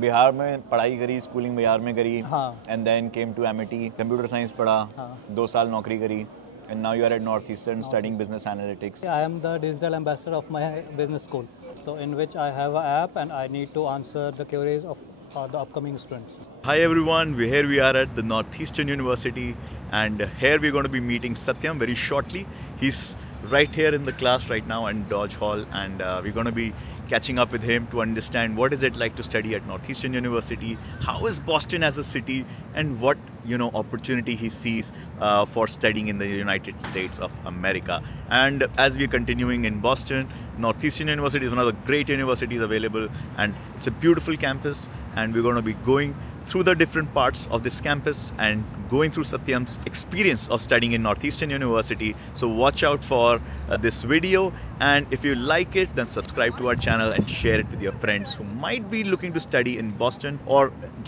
बिहार में पढ़ाई करी, स्कूलिंग बिहार में करी, हाँ। And then came to Amity, computer science पढ़ा, हाँ। 2 साल नौकरी करी, and now you are at Northeastern studying business analytics. I am the digital ambassador of my business school, so in which I have an app and I need to answer the queries of the upcoming students. Hi everyone, we are at the Northeastern University, and here we're going to be meeting Satyam very shortly. He's right here in the class right now in Dodge Hall, and we're going to be catching up with him to understand what is it like to study at Northeastern University, how is Boston as a city, and what opportunity he sees for studying in the United States of America. And as we're continuing in Boston, Northeastern University is one of the great universities available, and it's a beautiful campus, and we're going to be going through the different parts of this campus and going through Satyam's experience of studying in Northeastern University. So watch out for this video, and if you like it, then subscribe to our channel and share it with your friends who might be looking to study in Boston or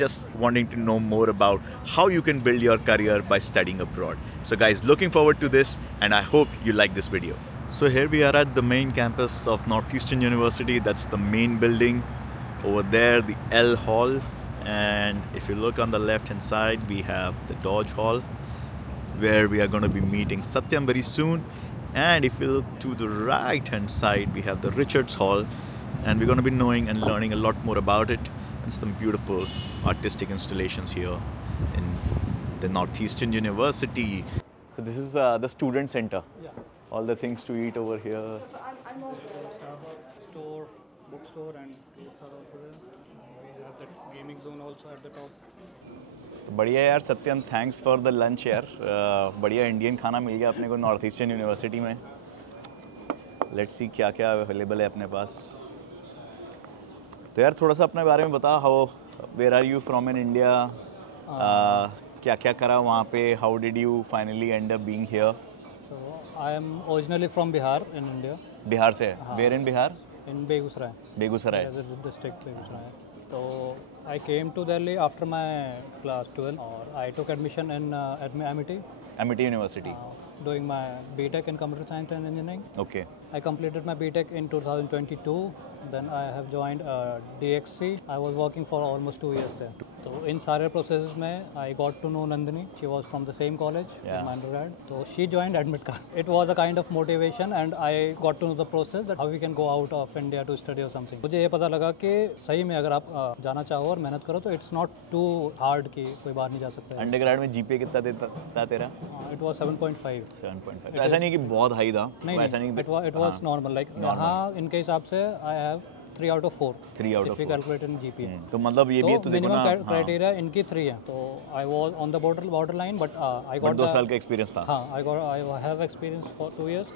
just wanting to know more about how you can build your career by studying abroad. So guys, looking forward to this, and I hope you like this video. So here we are at the main campus of Northeastern University. That's the main building. Over there, the L Hall. And if you look on the left hand side, we have the Dodge Hall, where we are going to be meeting Satyam very soon. And if you look to the right hand side, we have the Richards Hall, and we're going to be knowing and learning a lot more about it, and some beautiful artistic installations here in the Northeastern University. So this is the student center. Yeah. All the things to eat over here. Store, bookstore, and clothes are also there. We have the gaming zone also at the top. बढ़िया यार सत्यम, thanks for the lunch यार. बढ़िया Indian खाना मिल गया अपने को north eastern university में. Let's see क्या क्या अवेलेबल है अपने पास. तो यार थोड़ा सा अपने बारे में बता. How, where are you from in India? क्या क्या करा वहाँ पे? How did you finally end up being here? So I am originally from Bihar in India. Bihar से? Where in Bihar? In Begusrai. Begusarai. As a district Begusrai. So I came to Delhi after my class 12, or I took admission in at MIT, Amity university. doing my BTech in Computer Science and Engineering. Okay. I completed my BTech in 2022. Then I have joined DXC. I was working for almost 2 years there. So in सारे processes में I got to know Nandini. She was from the same college, Yeah. my undergrad. So she joined Admit Card. It was a kind of motivation, and I got to know the process that how we can go out of India to study or something. मुझे ये पता लगा कि सही में अगर आप जाना चाहो और मेहनत करो तो it's not too hard कि कोई बाहर नहीं जा सकता है. अंडरग्रेड में जीपीए कितना देता था तेरा? It was 7.5. 7.5. तो ऐसा नहीं कि बहुत हाई था. नहीं, ऐसा नहीं. it was normal. Like यहाँ इनके हिसाब से I have 3 out of 4. 3 out if of we 4. calculate in GPA. तो मतलब ये भी है, तो देखो ना. मिनिमम क्राइटेरिया इनकी 3 है. तो I was on the border line, but I got 2 साल का एक्सपीरियंस था. हाँ, I have experience for 2 years.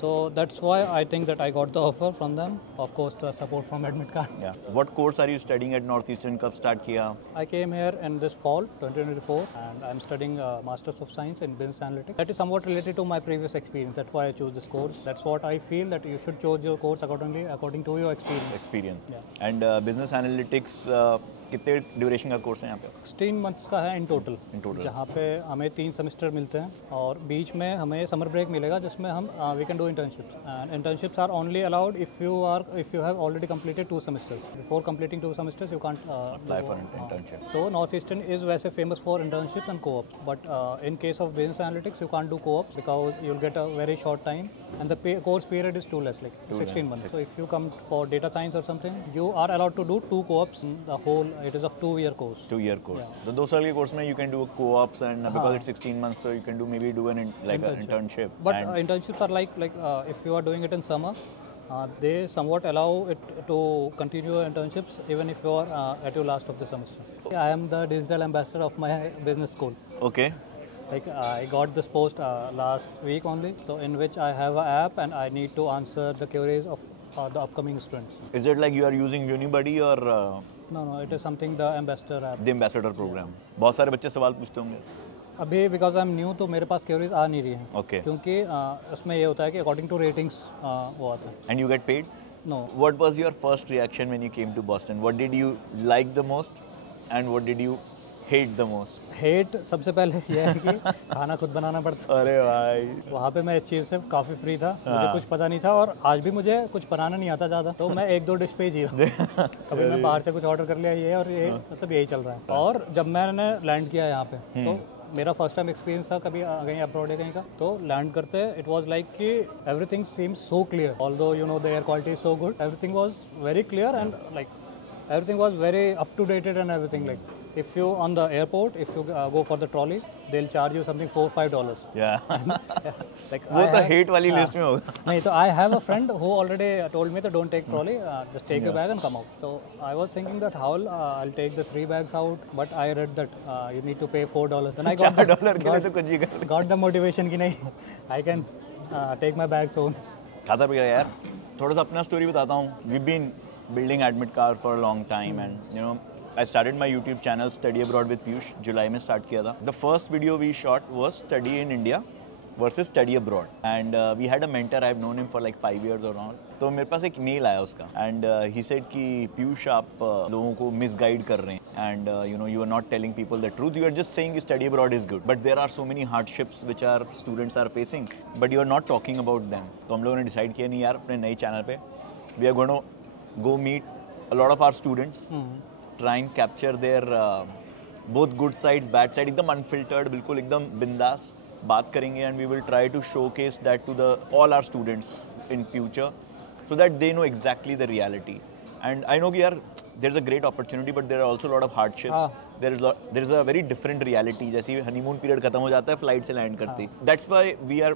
So that's why I think that I got the offer from them. Of course, the support from Admit Card. Yeah. What course are you studying at Northeastern? कब start किया? I came here in this fall 2024, and I'm studying Masters of Science in Business Analytics. That is somewhat related to my previous experience. That's why I chose this course. That's what I feel, that you should choose your course according to your experience. Experience. Yeah. And business analytics कितने duration का course है यहाँ पे? 16 months का है in total. जहाँ पे हमें 3 सेमेस्टर मिलते हैं और बीच में हमें समर ब्रेक मिलेगा जिसमें हम we can do internships. And internships are only allowed if you have already completed 2 semesters. Before completing 2 semesters you can't apply for internship. तो नॉर्थ ईस्टर्न इज वैसे famous for internships and coops, but in case of business analytics you can't do coops because you'll get a very short time and the course period is too less, like 16 months. So if you come for data science or something, you are allowed to do 2 co-ops. The whole, it is a 2-year course. 2-year course. तो 2 साल के course में you can do co-ops, and because it's 16 months, so you can do maybe do an internship. But internships are like if you are doing it in summer, they somewhat allow it to continue your internships even if you are at your last of the semester. I am the digital ambassador of my business school. Okay. Like I got this post last week only, so in which I have an app and I need to answer the queries of the upcoming students. Is it like you are using Unibuddy or No, it is something the ambassador app. the ambassador program? बहुत सारे बच्चे सवाल पूछते होंगे. अभी because I am new तो मेरे पास queries आ नहीं रही हैं. Okay. क्योंकि उसमें ये होता है कि अकॉर्डिंग टू रेटिंग्स वो आता है. And you get paid? No. What was your first reaction when you came to Boston? What did you like the most, and what did you hate the most? Hate सबसे पहले ये है कि खाना खुद बनाना पड़ता अरे भाई वहाँ पे मैं इस चीज़ से काफ़ी फ्री था मुझे कुछ पता नहीं था और आज भी मुझे कुछ बनाना नहीं आता ज़्यादा तो मैं 1-2 डिश पे ही जी रहा हूँ कभी मैं बाहर से कुछ ऑर्डर कर लिया ये और ये मतलब यही चल रहा है और जब मैंने लैंड किया यहाँ पे तो मेरा फर्स्ट टाइम एक्सपीरियंस था कभी कहीं अब्रॉड या कहीं का तो लैंड करते इट वाज लाइक कि everything seems so clear although you know the air quality is so good everything was very clear and like everything was very up to dated and everything like if you on the airport if you go for the trolley they'll charge you something $4-5 yeah like वो तो hate वाली list में होगा नहीं तो I have a friend who already told me that don't take trolley just take your bag and come out so I was thinking that how I'll take the 3 bags out but I read that you need to pay $4 then I got $4 के लिए तो कुछ भी कर got the motivation कि नहीं I can take my bags home खाता भी यार थोड़ा सा अपना स्टोरी बताता हूँ we've been building Admit Car for a long time and you know I started my YouTube channel Study Abroad with Piyush जुलाई में स्टार्ट किया था the first video we shot was Study in India versus Study Abroad and we had a mentor I've known him for like 5 years or all तो मेरे पास एक mail आया उसका and he said कि पीयूष आप लोगों को मिसगाइड कर रहे हैं and you know you are not telling people the truth you are just saying study abroad is good but there are so many hardships which our students are facing but you are not talking about them तो हम लोगों ने decide किया नहीं यार अपने नए channel पे we are going to go meet a lot of our students try and capture their both good sides bad side एकदम unfiltered बिल्कुल एकदम बिंदास बात करेंगे and we will try to showcase that to the all our students in future so that they know exactly the reality and I know कि यार there's a great opportunity but there are also a lot of hardships there is a very different reality जैसे honeymoon period खत्म हो जाता है flight से land करते that's why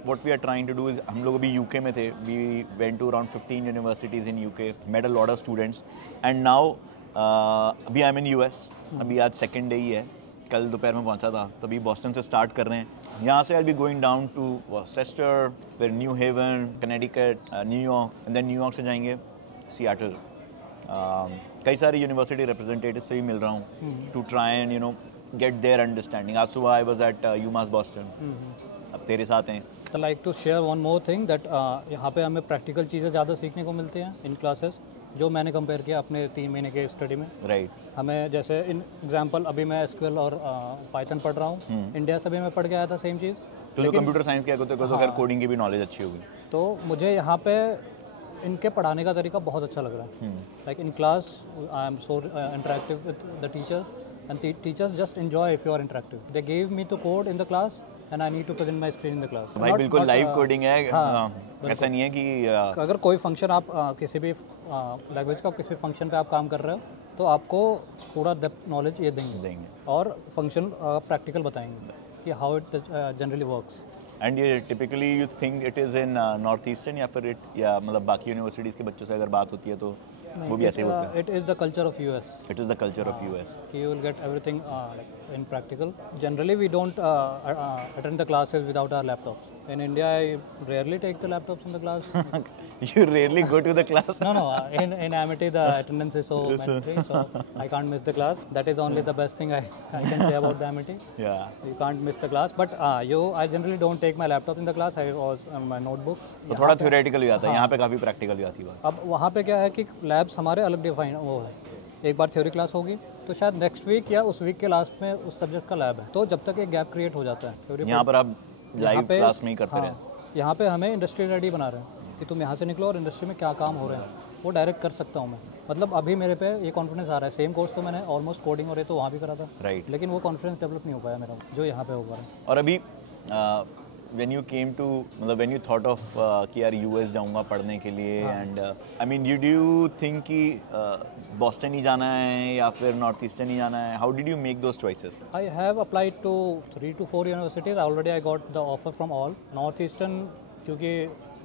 what we are trying to do is हम लोग अभी यूके में थे we went to around 15 universities in UK met a lot of students and now अभी I'm in US अभी आज सेकेंड डे ही है कल दोपहर में पहुंचा था तो अभी बॉस्टन से स्टार्ट कर रहे हैं यहाँ से I'll be going down to Worcester फिर New Haven Connecticut New York and then New York से जाएंगे सियाटल कई सारे यूनिवर्सिटी रिप्रेजेंटेटिव से भी मिल रहा हूँ to try and you know get their understanding आज सुबह I was at UMass Boston अब तेरे साथ हैं I like to share one more thing that यहाँ पे हमें प्रैक्टिकल चीज़ें ज़्यादा सीखने को मिलती हैं इन क्लासेस जो मैंने कंपेयर किया अपने 3 महीने के स्टडी में राइट हमें जैसे इन एग्जांपल अभी मैं एसक्यूएल और पाइथन पढ़ रहा हूँ इंडिया से भी मैं पढ़ के आया था सेम चीज़ तो कंप्यूटर साइंस क्या होता है तो खैर कोडिंग की भी नॉलेज अच्छी होगी तो मुझे यहाँ पे इनके पढ़ाने का तरीका बहुत अच्छा लग रहा है like in class I am so interactive with the teachers and teachers just enjoy if you are interactive they give me to code in the class and I need to present my screen in the class भाई बिल्कुल live coding है ऐसा नहीं है कि अगर कोई function आप किसी भी लैंग्वेज का किसी फंक्शन पे आप काम कर रहे हो तो आपको पूरा डेप्थ नॉलेज ये देंगे और फंक्शन प्रैक्टिकल बताएंगे कि how it generally works and ये typically you think it is in north eastern या फिर या मतलब बाकी यूनिवर्सिटीज़ के बच्चों से अगर बात होती है तो वो भी ऐसे ही होता है it is the culture of US it is the culture of US you will get everything in practical generally we don't attend the classes without our laptops in India I rarely take the laptops in the class you rarely go to the class no in Amity the attendance is so mandatory so I can't miss the class that is only the best thing I can say about the Amity yeah you can't miss the class but I generally don't take my laptop in the class I was on my notebooks तो थोड़ा theoretical भी आता है यहाँ पे काफ़ी practical भी आती है अब वहाँ पे क्या है कि लैब्स हमारे अलग डिफाइन वो है एक बार थ्योरी क्लास होगी तो शायद नेक्स्ट वीक या उस वीक के लास्ट में उस सब्जेक्ट का लैब है तो जब तक एक गैप क्रिएट हो जाता है थ्योरी यहाँ पर आप लाइव क्लास में ही करते रहे यहाँ पे हमें इंडस्ट्री रेडी बना रहे हैं कि तुम यहाँ से निकलो और इंडस्ट्री में क्या काम हो रहे हैं वो डायरेक्ट कर सकता हूँ मैं मतलब अभी मेरे पे ये कॉन्फिडेंस आ रहा है सेम कोर्स तो मैंने ऑलमोस्ट कोडिंग हो रही तो वहाँ भी करा था राइट लेकिन वो कॉन्फिडेंस डेवलप नहीं हो पाया मेरा जो यहाँ पे हो पा रहा है और अभी when you came to मतलब when you thought of कि यार US जाऊँगा पढ़ने के लिए and I mean do you think कि Boston ही जाना है या फिर North Eastern ही जाना है how did you make those choices I have applied to 3 to 4 universities already I got the offer from all North Eastern क्योंकि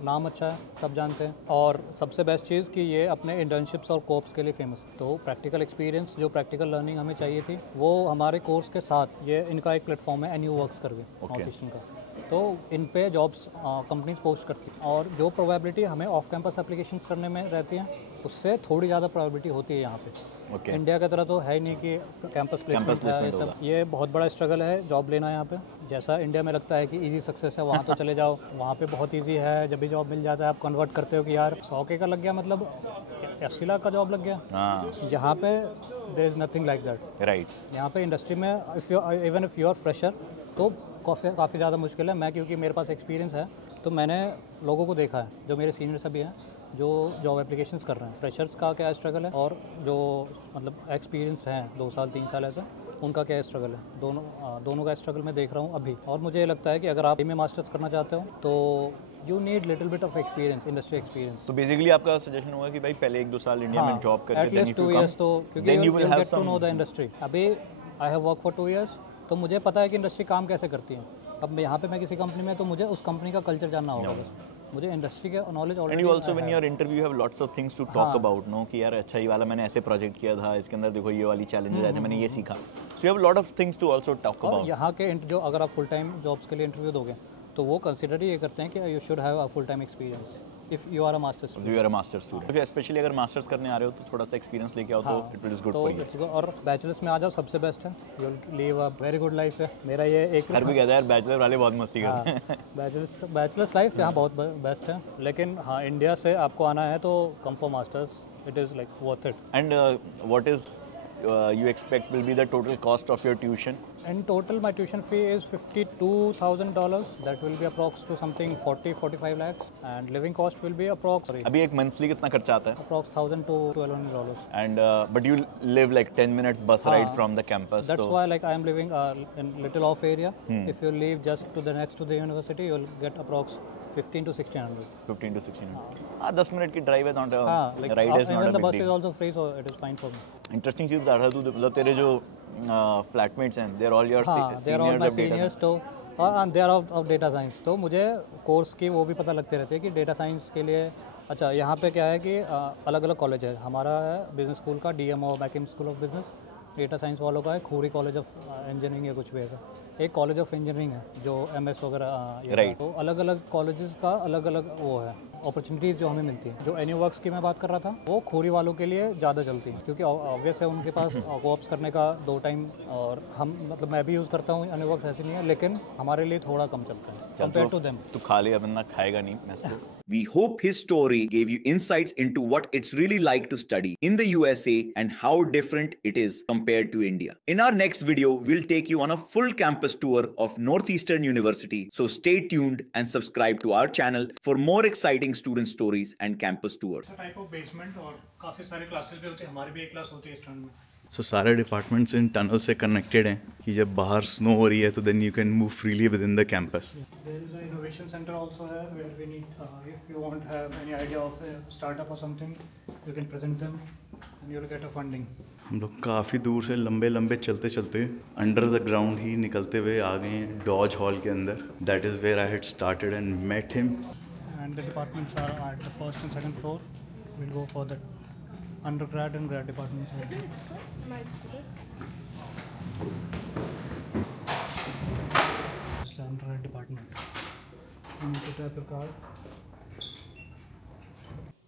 नाम अच्छा है सब जानते हैं और सबसे बेस्ट चीज़ कि ये अपने इंटर्नशिप्स और कोर्स के लिए फेमस तो प्रैक्टिकल एक्सपीरियंस जो प्रैक्टिकल लर्निंग हमें चाहिए थी वो हमारे कोर्स के साथ ये इनका एक प्लेटफॉर्म है NU वर्क्स करके नॉर्थ ईस्टर्न का तो इन पे जॉब्स कंपनीज पोस्ट करती हैं और जो प्रोबेबिलिटी हमें ऑफ कैंपस एप्लीकेशंस करने में रहती हैं उससे थोड़ी ज़्यादा प्रोबेबिलिटी होती है यहाँ पे इंडिया की तरह तो है नहीं कि कैंपस प्लेसमेंट है सब ये बहुत बड़ा स्ट्रगल है जॉब लेना यहाँ पे जैसा इंडिया में लगता है कि इजी सक्सेस है वहाँ तो चले जाओ वहाँ पे बहुत इजी है जब भी जॉब मिल जाता है आप कन्वर्ट करते हो कि यार 100K का लग गया मतलब 80 लाख का जॉब लग गया। हाँ यहाँ पे there is nothing like that. Right. यहाँ पे इंडस्ट्री में even if you are fresher तो काफ़ी ज़्यादा मुश्किल है। मैं क्योंकि मेरे पास एक्सपीरियंस है तो मैंने लोगों को देखा है, जो मेरे सीनियर्स अभी हैं जो जॉब एप्लीकेशंस कर रहे हैं। फ्रेशर्स का क्या स्ट्रगल है और जो मतलब एक्सपीरियंस हैं 2 साल 3 साल ऐसा, उनका क्या स्ट्रगल है। दोनों का स्ट्रगल मैं देख रहा हूँ अभी। और मुझे लगता है कि अगर आप में मास्टर्स करना चाहते हो तो you need little bit of experience, industry experience. तो बेसिकली आपका सजेशन होगा कि भाई पहले 1-2 साल इंडिया में जॉब करके एटलीस्ट 2 ईयर्स, तो क्योंकि you will get to know the industry. अभी I have work for 2 years तो मुझे पता है कि इंडस्ट्री काम कैसे करती है। अब यहाँ पे मैं किसी कंपनी में तो मुझे उस कंपनी का कल्चर जानना होगा बस, मुझे इंडस्ट्री के knowledge already. And you also when your interview have lots of things to talk about, no कि यार अच्छा ये वाला मैंने ऐसे प्रोजेक्ट किया था, इसके अंदर देखो ये वाली चैलेंजेस आए थे, मैंने ये सीखा। So you have lot of things to also talk about. यहाँ के जो अगर आप फुल टाइम जॉब्स के लिए इंटरव्यू दोगे तो वो कंसिडर ये करते हैं कि you should have a full time experience if you are a masters student. You are a master student, specially अगर मास्टर्स करने आ रहे हो तो थोड़ा सा एक्सपीरियंस लेके आओ तो it will is good for you. और बैचलर्स में आ जाओ, सबसे बेस्ट है, you will leave a very good life है। मेरा ये एक हर कोई कहता है यार बैचलर वाले बहुत मस्ती करते हैं। बैचलर्स लाइफ यहाँ बहुत बेस्ट है, लेकिन हाँ इंडिया से आपको आना है तो come for masters, it is like worth it. And what is you expect will be the total cost of your tuition? In total, my tuition fee is $52,000. That will be approx to something 40-45 lakhs, and living cost will be approx. अभी एक monthly कितना खर्चा आता है? Approx $1,000 to $1,200. And but you live like 10 minutes bus ride from the campus. That's why like I am living in little off area. If you leave just to the next to the university, you'll get approx 15 to 1600. 15 to 1600. हाँ 10 minute की drive है, not a like ride is not a even the big bus deal. is also free, so it is fine for me. Interesting चीज़ बता रहा तू, मतलब तेरे जो flatmates हैं, they are all your they are all my seniors, तो और they are of data science। तो मुझे कोर्स की वो भी पता लगते रहते हैं कि डेटा साइंस के लिए अच्छा यहाँ पे क्या है कि अलग अलग कॉलेज है। हमारा है बिजनेस स्कूल का DMO, banking school of business. Data science वालों का है खूरी कॉलेज ऑफ इंजीनियरिंग या कुछ भी ऐसा। एक कॉलेज ऑफ इंजीनियरिंग है जो MS वगैरह। Right. तो अलग अलग कॉलेजेस का अलग अलग वो है अपॉर्चुनिटीज़ जो हमें मिलती हैं। जो एन्यूवर्क्स की मैं बात कर रहा था वो खोरी वालों के लिए ज़्यादा चलती है, क्योंकि ऑब्वियस है उनके पास कोऑप्स करने का 2 टाइम, और हम मतलब मैं भी यूज़ करता हूँ एन्यूवर्क्स, ऐसी नहीं है, लेकिन हमारे लिए थोड़ा कम चलता है कंपेयर टू देम। तू खा ले, अब ना खाएगा नहीं मैस को। We hope his story gave you insights into what it's really like to study in the USA and how different it is compared to India. In our next video, we'll take you on a full campus tour of Northeastern University. So stay tuned and subscribe to our channel for more exciting student stories and campus tours. Type of basement और काफ़ी सारे classes भी होते हैं, हमारी भी एक class होती है स्टैंड में। सो सारे डिपार्टमेंट्स इन टनल से कनेक्टेड हैं कि जब बाहर स्नो हो रही है तो then you can move freely within the campus. There is an innovation center also here where we need, if you want to have any idea of a startup or something, you can present them and you will get a funding. हम लोग काफ़ी दूर से लंबे लंबे चलते चलते under the ground ही निकलते हुए आ गए हैं डॉज हॉल के अंदर। That is where I had started and met him. And the departments are at the first and second floor. We'll go for the undergrad and grad departments also. It's the undergrad department. You need to tap your card.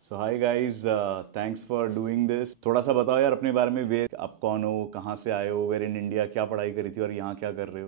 So hi guys, thanks for doing this. थोड़ा सा बताओ यार अपने बारे में, where आप कौन हो, कहाँ से आए हो, वेयर इन इंडिया क्या पढ़ाई करी थी और यहाँ क्या कर रहे हो?